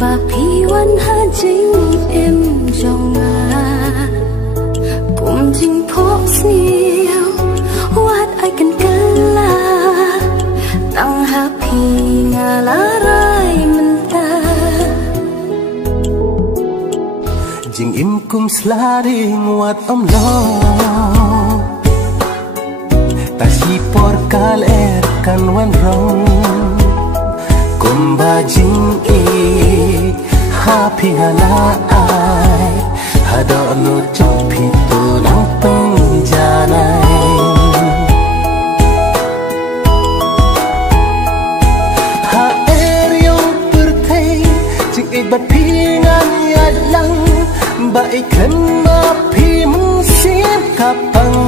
bà phiวันหาจริงเอ็มจงมากุมจริงพบเสียววัดไอกันกันลาตั้งหาพี่งาลาไรมันตาจริงim kum selari nguat omlo tasi por kal kan wan rong kumba jing e happy hala ai hado no chopi to nang peng janai ha eriong perthei jing e bat pingan ya lang ba ikan ma phi mun sim kapang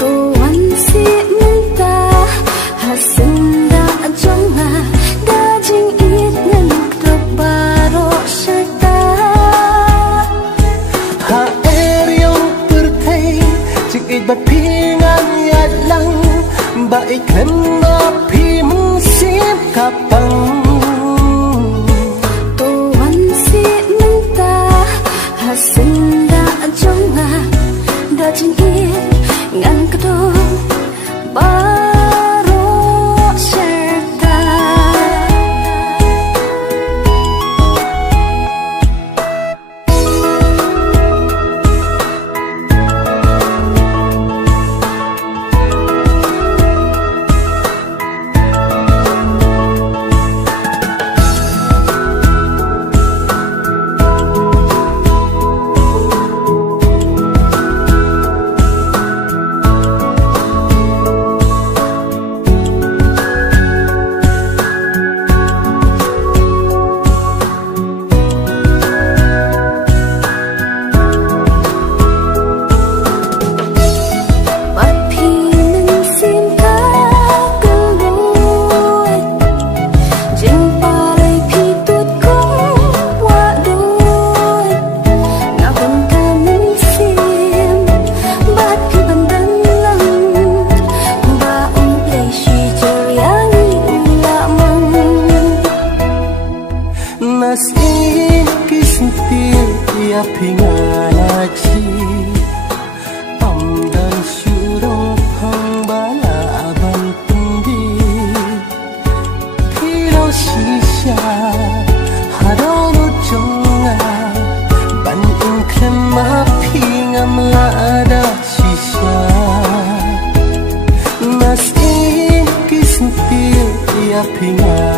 tuan si menta hasinda jonga dajing it ngan kebaro syata ha eriong perthei jing it bat pingan ya lang ba ikan ma phi mun sim kapang Hasinda jonga dajing it ngan kedong baro serta Nasin kisentir ya pingalaci amdan surong hang bala aban tinggi pilau shisha hadono jonga ban ingklen ma pingam la ada shisha nasin kisentir ya pingalaci